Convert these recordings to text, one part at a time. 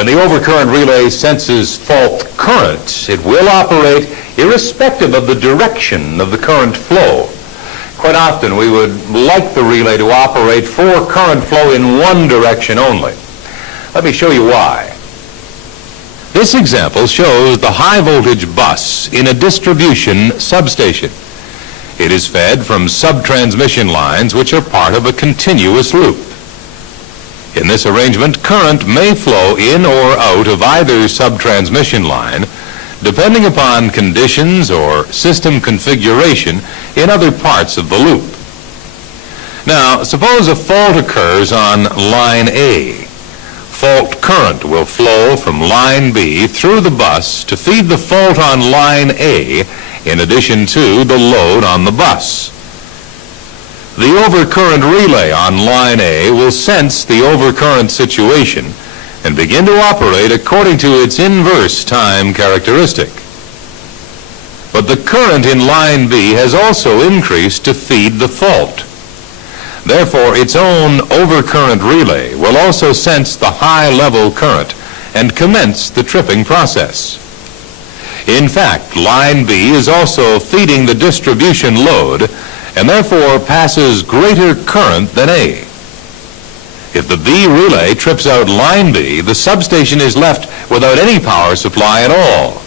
When the overcurrent relay senses fault current, it will operate irrespective of the direction of the current flow. Quite often we would like the relay to operate for current flow in one direction only. Let me show you why. This example shows the high voltage bus in a distribution substation. It is fed from sub-transmission lines which are part of a continuous loop. In this arrangement, current may flow in or out of either sub-transmission line depending upon conditions or system configuration in other parts of the loop. Now, suppose a fault occurs on line A. Fault current will flow from line B through the bus to feed the fault on line A in addition to the load on the bus. The overcurrent relay on line A will sense the overcurrent situation and begin to operate according to its inverse time characteristic. But the current in line B has also increased to feed the fault. Therefore, its own overcurrent relay will also sense the high level current and commence the tripping process. In fact, line B is also feeding the distribution load and therefore passes greater current than A. If the B relay trips out line B, the substation is left without any power supply at all.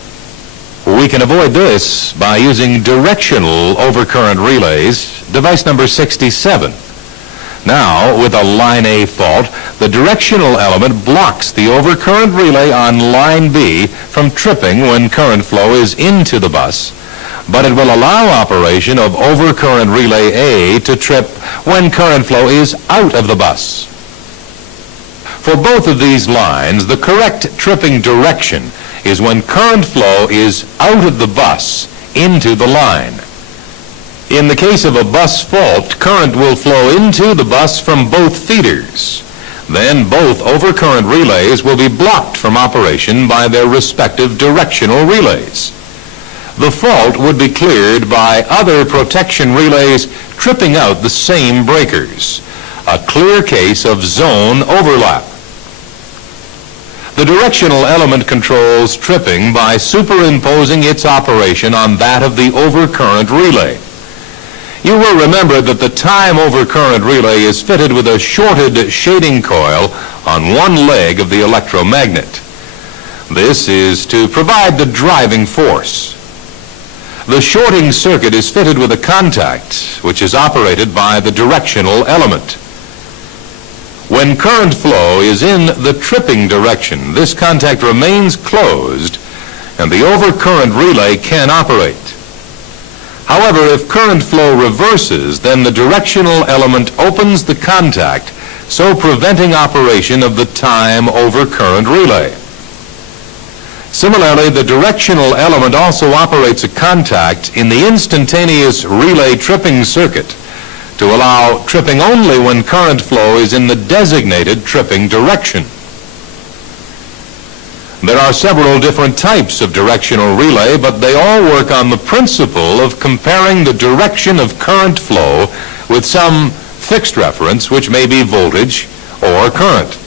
We can avoid this by using directional overcurrent relays, device number 67. Now, with a line A fault, the directional element blocks the overcurrent relay on line B from tripping when current flow is into the bus, but it will allow operation of overcurrent relay A to trip when current flow is out of the bus. For both of these lines, the correct tripping direction is when current flow is out of the bus into the line. In the case of a bus fault, current will flow into the bus from both feeders. Then both overcurrent relays will be blocked from operation by their respective directional relays. The fault would be cleared by other protection relays tripping out the same breakers, a clear case of zone overlap. The directional element controls tripping by superimposing its operation on that of the overcurrent relay. You will remember that the time overcurrent relay is fitted with a shorted shading coil on one leg of the electromagnet. This is to provide the driving force. The shorting circuit is fitted with a contact which is operated by the directional element. When current flow is in the tripping direction, this contact remains closed and the overcurrent relay can operate. However, if current flow reverses, then the directional element opens the contact, so preventing operation of the time overcurrent relay. Similarly, the directional element also operates a contact in the instantaneous relay tripping circuit to allow tripping only when current flow is in the designated tripping direction. There are several different types of directional relay, but they all work on the principle of comparing the direction of current flow with some fixed reference, which may be voltage or current.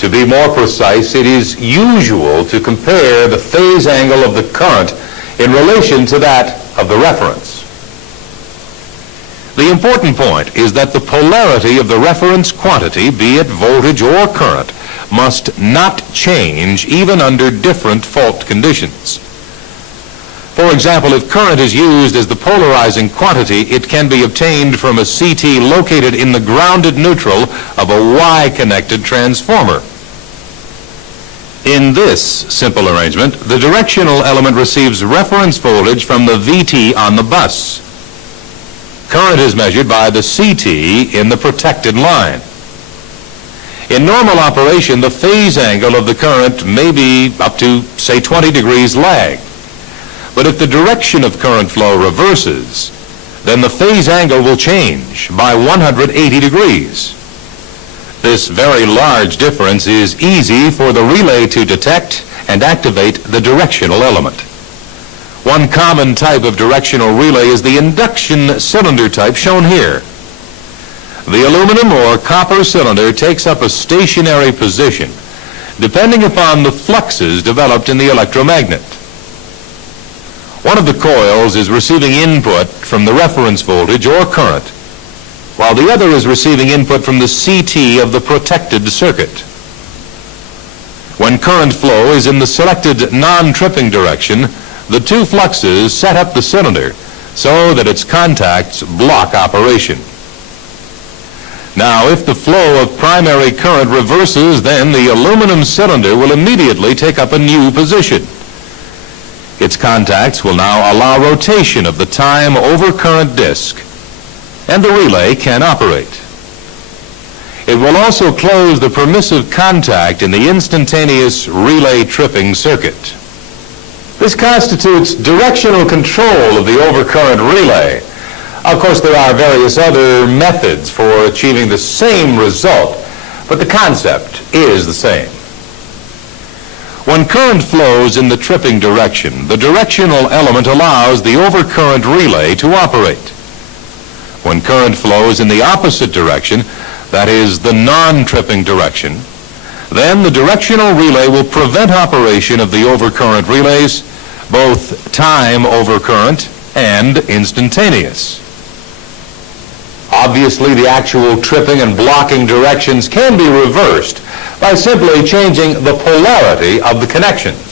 To be more precise, it is usual to compare the phase angle of the current in relation to that of the reference. The important point is that the polarity of the reference quantity, be it voltage or current, must not change even under different fault conditions. For example, if current is used as the polarizing quantity, it can be obtained from a CT located in the grounded neutral of a Y-connected transformer. In this simple arrangement, the directional element receives reference voltage from the VT on the bus. Current is measured by the CT in the protected line. In normal operation, the phase angle of the current may be up to, say, 20 degrees lag. But if the direction of current flow reverses, then the phase angle will change by 180 degrees. This very large difference is easy for the relay to detect and activate the directional element. One common type of directional relay is the induction cylinder type shown here. The aluminum or copper cylinder takes up a stationary position depending upon the fluxes developed in the electromagnet. One of the coils is receiving input from the reference voltage or current, while the other is receiving input from the CT of the protected circuit. When current flow is in the selected non-tripping direction, the two fluxes set up the cylinder so that its contacts block operation. Now, if the flow of primary current reverses, then the aluminum cylinder will immediately take up a new position. Its contacts will now allow rotation of the time over current disk, and the relay can operate. It will also close the permissive contact in the instantaneous relay tripping circuit. This constitutes directional control of the overcurrent relay. Of course, there are various other methods for achieving the same result, but the concept is the same. When current flows in the tripping direction, the directional element allows the overcurrent relay to operate. When current flows in the opposite direction, that is the non-tripping direction, then the directional relay will prevent operation of the overcurrent relays, both time overcurrent and instantaneous. Obviously, the actual tripping and blocking directions can be reversed by simply changing the polarity of the connections.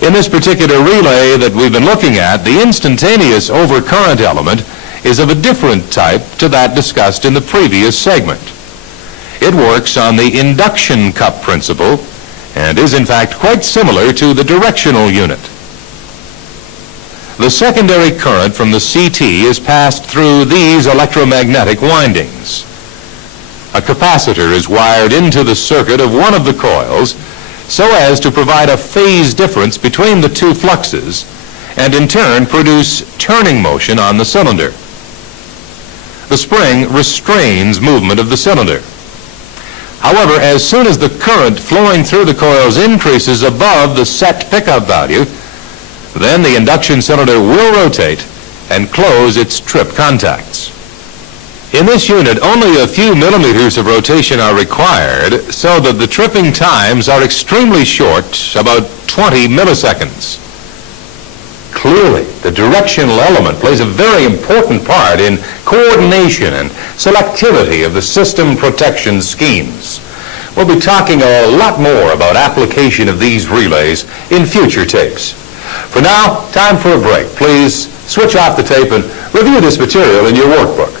In this particular relay that we've been looking at, the instantaneous overcurrent element is of a different type to that discussed in the previous segment. It works on the induction cup principle and is in fact quite similar to the directional unit. The secondary current from the CT is passed through these electromagnetic windings. A capacitor is wired into the circuit of one of the coils so as to provide a phase difference between the two fluxes and in turn produce turning motion on the cylinder. The spring restrains movement of the cylinder. However, as soon as the current flowing through the coils increases above the set pickup value, then the induction cylinder will rotate and close its trip contacts. In this unit, only a few millimeters of rotation are required so that the tripping times are extremely short, about 20 milliseconds. Clearly, the directional element plays a very important part in coordination and selectivity of the system protection schemes. We'll be talking a lot more about application of these relays in future tapes. For now, time for a break. Please switch off the tape and review this material in your workbook.